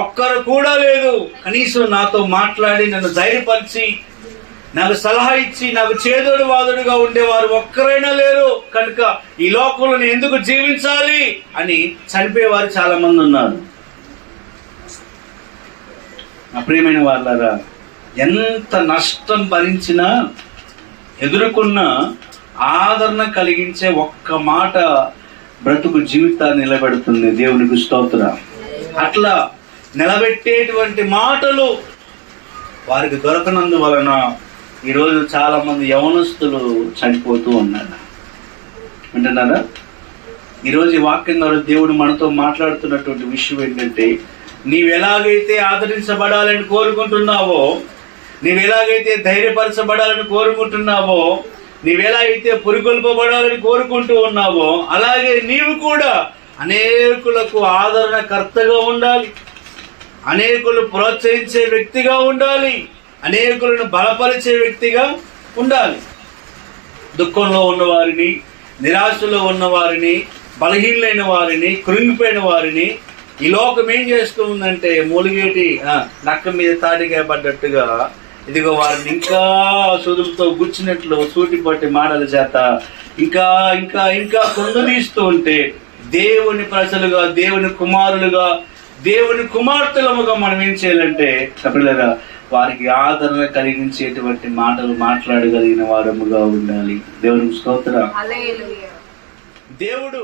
ఒక్కరు కూడా లేదు. కనీసం నాతో మాట్లాడి నన్ను ధైర్యపరిచి నాకు సలహా ఇచ్చి నాకు చేదోడు వాదుడుగా ఉండేవారు ఒక్కరైనా లేరు. కనుక ఈ లోకంలో నేను ఎందుకు జీవించాలి అని చనిపోయేవారు చాలా మంది ఉన్నారు. నా ప్రియమైన వాళ్ళారా, ఎంత నష్టం భరించినా ఎదుర్కొన్న ఆదరణ కలిగించే ఒక్క మాట బ్రతుకు జీవితాన్ని నిలబెడుతుంది. దేవునికి స్తోత్రం. అట్లా నిలబెట్టేటువంటి మాటలు వారికి దొరకనందువలన ఈరోజు చాలా మంది యవనస్తులు చనిపోతూ ఉన్నారు. వింటున్నారా? ఈరోజు ఈ వాక్యం ద్వారా దేవుడు మనతో మాట్లాడుతున్నటువంటి విషయం ఏంటంటే, నీవెలాగైతే ఆదరించబడాలని కోరుకుంటున్నావో, నీవెలాగైతే ధైర్యపరచబడాలని కోరుకుంటున్నావో, నీవెలాగైతే పురికొల్పబడాలని కోరుకుంటూ ఉన్నావో, అలాగే నీవు కూడా అనేకులకు ఆదరణకర్తగా ఉండాలి, అనేకులు ప్రోత్సహించే వ్యక్తిగా ఉండాలి, అనేకులను బలపరిచే వ్యక్తిగా ఉండాలి. దుఃఖంలో ఉన్నవారిని, నిరాశలో ఉన్నవారిని, బలహీనైన వారిని, కృంగిపోయిన వారిని ఈ లోకం ఏం చేస్తూ ఉందంటే, మూలిగేటి నక్క మీద తాటిగా పడ్డట్టుగా ఇదిగో వారిని ఇంకా సూదులతో గుచ్చినట్లు సూటిపట్టి మాటల చేత ఇంకా ఇంకా ఇంకా కొండదీస్తూ ఉంటే, దేవుని ప్రజలుగా, దేవుని కుమారులుగా, దేవుని కుమార్తెలముగా మనం ఏం చేయాలంటే పిల్లరా, వారికి ఆదరణ కలిగించేటువంటి మాటలు మాట్లాడగలిగిన వారముగా ఉండాలి. దేవునికి స్తోత్రం. దేవుడు